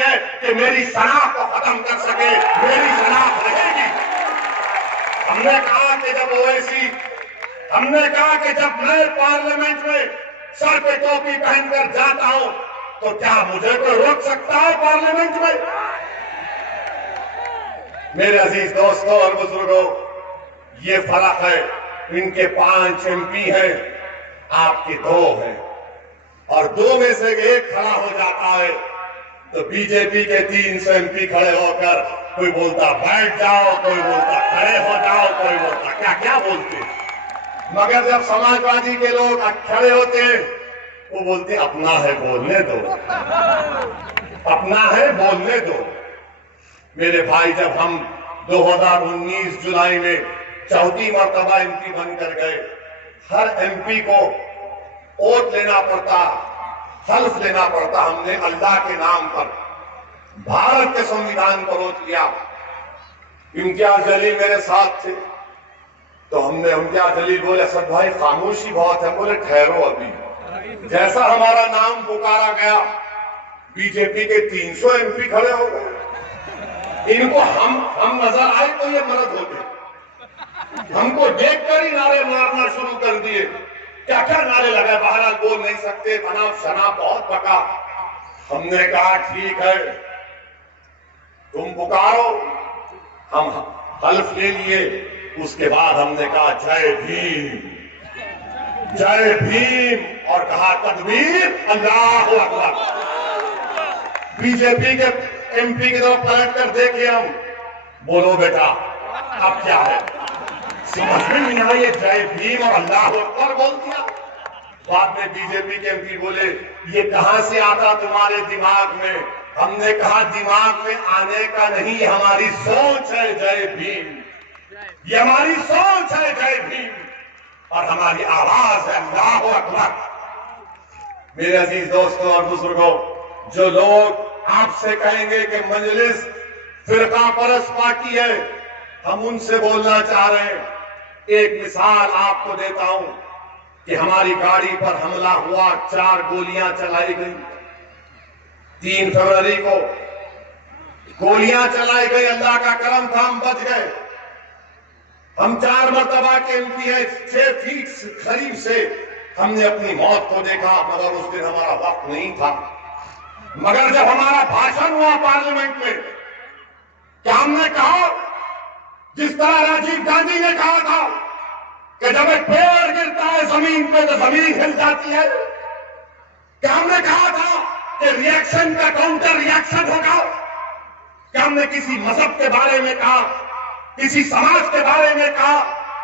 नहीं है कि मेरी शनाख्त को खत्म कर सके। मेरी शनाख्त रहेगी। हमने कहा कि जब ओवैसी, हमने कहा कि जब मैं पार्लियामेंट में सर पे टोपी पहनकर जाता हूं तो क्या मुझे कोई रोक सकता है पार्लियामेंट में? मेरे अजीज दोस्तों और बुजुर्गों, ये फर्क है, इनके 5 MP हैं, आपके 2 हैं, और 2 में से एक खड़ा हो जाता है तो बीजेपी के 300 MP खड़े होकर कोई बोलता बैठ जाओ, कोई बोलता खड़े हो जाओ, कोई बोलता क्या क्या बोलते। मगर जब समाजवादी के लोग खड़े होते हैं वो बोलते अपना है बोलने दो, अपना है बोलने दो। मेरे भाई, जब हम 2019 जुलाई में 4थी मर्तबा MP बनकर गए, हर MP को वोट लेना पड़ता, हल्फ लेना पड़ता। हमने अल्लाह के नाम पर, भारत के संविधान पर वोट लिया। इम्तियाज जलील मेरे साथ थे तो हमने इम्तियाज जलील बोले असद भाई खामोशी बहुत है। बोले ठहरो अभी। जैसा हमारा नाम पुकारा गया, बीजेपी के 300 MP खड़े हो गए। इनको हम नजर आए तो ये मर्द हो गए। हमको देखकर ही नारे मारना शुरू कर दिए। क्या क्या नारे लगाए, बहरहाल बोल नहीं सकते, बना शना बहुत पका। हमने कहा ठीक है तुम पुकारो, हम हल्फ ले लिए। उसके बाद हमने कहा जय भीम, जय भीम, और कहा तकबीर, अल्लाहु अकबर। बीजेपी के MP की तरफ पलट कर देखे हम, बोलो बेटा अब क्या है? समझ में नहीं आया, ये जय भीम और अल्लाहु अकबर बोल दिया। बाद में बीजेपी के MP बोले ये कहां से आता तुम्हारे दिमाग में? हमने कहा दिमाग में आने का नहीं, ये हमारी सोच है जय भीम, ये हमारी सोच है जय भीम, और हमारी आवाज है अल्लाहु अकबर। मेरे अजीज दोस्तों और बुजुर्गों, जो लोग आपसे कहेंगे कि मजलिस फिरका परस्त पार्टी है, हम उनसे बोलना चाह रहे हैं। एक मिसाल आपको देता हूं कि हमारी गाड़ी पर हमला हुआ, 4 गोलियां चलाई गई। 3 फरवरी को गोलियां चलाई गई, अल्लाह का करम था हम बच गए। हम 4 मर्तबा के MP हैं, 6 फीट करीब से हमने अपनी मौत को देखा, मगर उस दिन हमारा वक्त नहीं था। मगर जब हमारा भाषण हुआ पार्लियामेंट में, क्या हमने कहा जिस तरह राजीव गांधी ने कहा था कि जब एक पेड़ गिरता है जमीन पे तो जमीन हिल जाती है? क्या हमने कहा था कि रिएक्शन का काउंटर रिएक्शन होगा? क्या हमने किसी मजहब के बारे में कहा, किसी समाज के बारे में कहा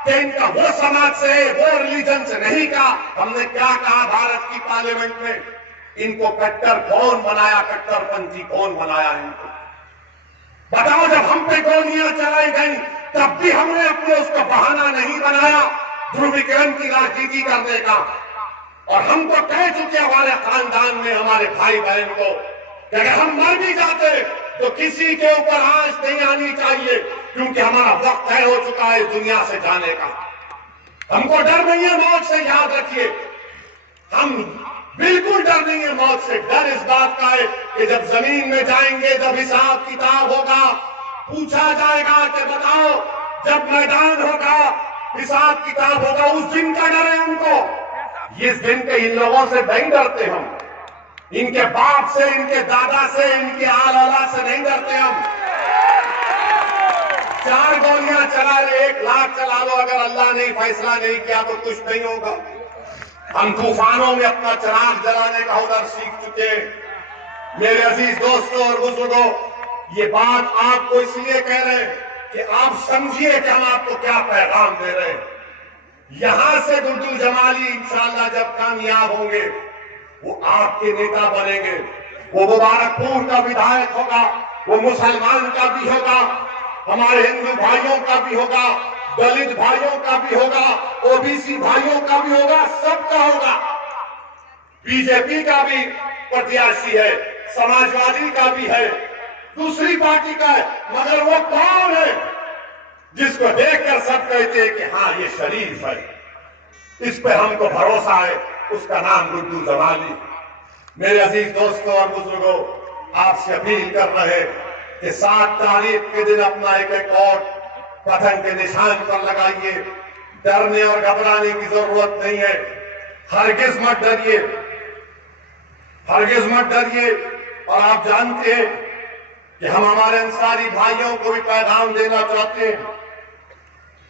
कि इनका वो समाज से, वो रिलीजन से नहीं कहा? हमने क्या कहा भारत की पार्लियामेंट में? इनको कट्टर कौन बनाया, कट्टरपंथी कौन बनाया इनको? बताओ, जब हम पे गोलियां चलाई गई तब भी हमने अपने उसको बहाना नहीं बनाया ध्रुवीकरण की राजनीति करने का। और हम तो कह चुके हमारे खानदान में, हमारे भाई बहन को, कि अगर हम मर भी जाते तो किसी के ऊपर आंच नहीं आनी चाहिए, क्योंकि हमारा वक्त तय हो चुका है इस दुनिया से जाने का। हमको डर नहीं है मौत से, याद रखिए, हम बिल्कुल डर नहीं है मौत से। डर इस बात का है कि जब जमीन में जाएंगे, जब हिसाब किताब होगा, पूछा जाएगा कि बताओ, जब मैदान होगा, हिसाब किताब होगा, उस दिन का डर है हमको। इस दिन के इन लोगों से नहीं डरते हम, इनके बाप से, इनके दादा से, इनके आल औलाद से नहीं डरते हम। 4 गोलियां चला ले, 1 लाख चला लो, अगर अल्लाह ने फैसला नहीं किया तो कुछ नहीं होगा। हम तूफानों में अपना चिराग जलाने का हुनर सीख चुके हैं। मेरे अजीज दोस्तों और बुजुर्गों, ये बात आपको इसलिए कह रहे हैं कि आप समझिए कि हम आपको क्या पैगाम दे रहे हैं। यहां से गुड्डू जमाली इंशाअल्लाह जब कामयाब होंगे, वो आपके नेता बनेंगे। वो मुबारकपुर का विधायक होगा, वो मुसलमान का भी होगा, हमारे हिंदू भाइयों का भी होगा, दलित भाइयों का भी होगा, OBC भाइयों का भी होगा, सबका होगा। बीजेपी का भी प्रत्याशी है, समाजवादी का भी है, दूसरी पार्टी का है, मगर वो कौन है जिसको देखकर सब कहते हैं कि हाँ ये शरीफ है, इस पे हमको भरोसा है? उसका नाम गुड्डू जमाली। मेरे अजीज दोस्तों और बुजुर्गों, आपसे अपील कर रहे कि 7 तारीख के दिन अपना एक एक वोट पतंग के निशान पर लगाइए। डरने और घबराने की जरूरत नहीं है। हरगिज मत डरिए, हरगिज मत डरिए। और आप जानते हैं कि हम हमारे अंसारी भाइयों को भी पैगाम देना चाहते हैं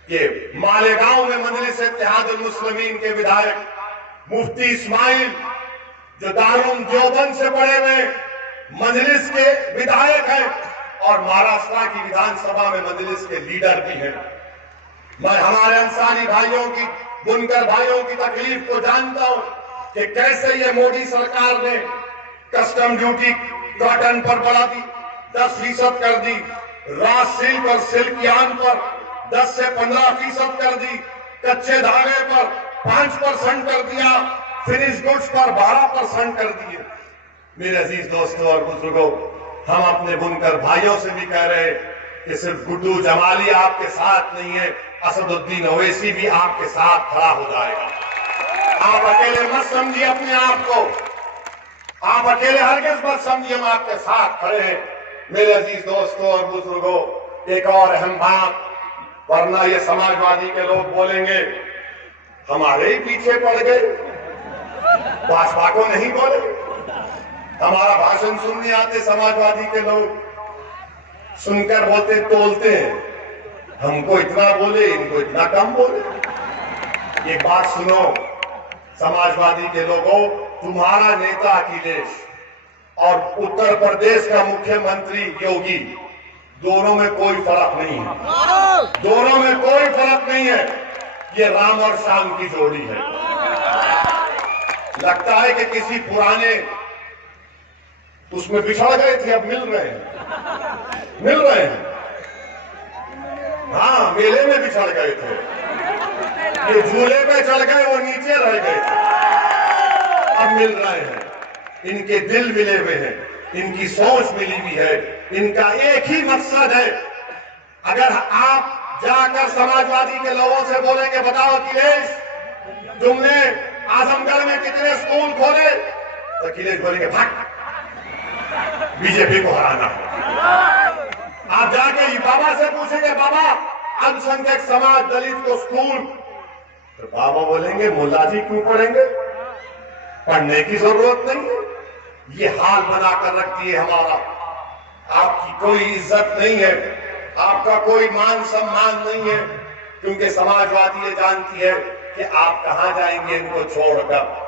कि मालेगांव में मजलिस इत्तेहादुल मुस्लिमीन के विधायक मुफ्ती इस्माइल, जो दारुल देवबंद से पढ़े हुए मजलिस के विधायक हैं और महाराष्ट्र की विधानसभा में मजलिस के लीडर भी हैं। मैं हमारे अंसारी भाइयों की, बुनकर भाइयों की तकलीफ को जानता हूं कि कैसे ये मोदी सरकार ने कस्टम ड्यूटी कॉटन पर बढ़ा दी, 10% कर दी, रॉ सिल्क और सिल्क यार्न पर 10 से 15% कर दी, कच्चे धागे पर 5% कर दिया, फिनिश गुड्स पर 12% कर दिए। मेरे अजीज दोस्तों और बुजुर्गों, हम अपने बुनकर भाइयों से भी कह रहे हैं कि सिर्फ गुड्डू जमाली आपके साथ नहीं है, असदुद्दीन ओवैसी भी आपके साथ खड़ा हो जाएगा। आप अकेले मत समझिए अपने आप को, आप अकेले हरगिज मत समझिए, हम आपके साथ खड़े हैं। मेरे अजीज दोस्तों और बुजुर्गों, एक और अहम बात, वरना ये समाजवादी के लोग बोलेंगे हमारे ही पीछे पड़ गए, भाजपा को नहीं बोले, हमारा भाषण सुनने आते समाजवादी के लोग, सुनकर बोलते तोलते हैं, हमको इतना बोले, इनको इतना कम बोले। एक बात सुनो समाजवादी के लोगों, तुम्हारा नेता अखिलेश और उत्तर प्रदेश का मुख्यमंत्री योगी, दोनों में कोई फर्क नहीं है, दोनों में कोई फर्क नहीं है। ये राम और श्याम की जोड़ी है। लगता है कि किसी पुराने उसमें बिछड़ गए थे, अब मिल रहे हैं, मिल रहे हैं। हाँ, मेले में बिछड़ गए थे, ये झूले पे चढ़ गए, वो नीचे रह गए थे, अब मिल रहे हैं। इनके दिल मिले हुए हैं, इनकी सोच मिली हुई है, इनका एक ही मकसद है। अगर आप जाकर समाजवादी के लोगों से बोलेंगे बताओ अखिलेश तुमने आजमगढ़ में कितने स्कूल खोले, तो अखिलेश बोलेंगे भाग, बीजेपी को हराना है। आप जाके बाबा से पूछेंगे बाबा अल्पसंख्यक समाज दलित को स्कूल, तो बाबा बोलेंगे मुल्ला जी क्यों पढ़ेंगे, पढ़ने की जरूरत नहीं है। ये हाल बनाकर रख दिए हमारा, आपकी कोई इज्जत नहीं है, आपका कोई मान सम्मान नहीं है, क्योंकि समाजवादी ये जानती है कि आप कहां जाएंगे इनको छोड़कर।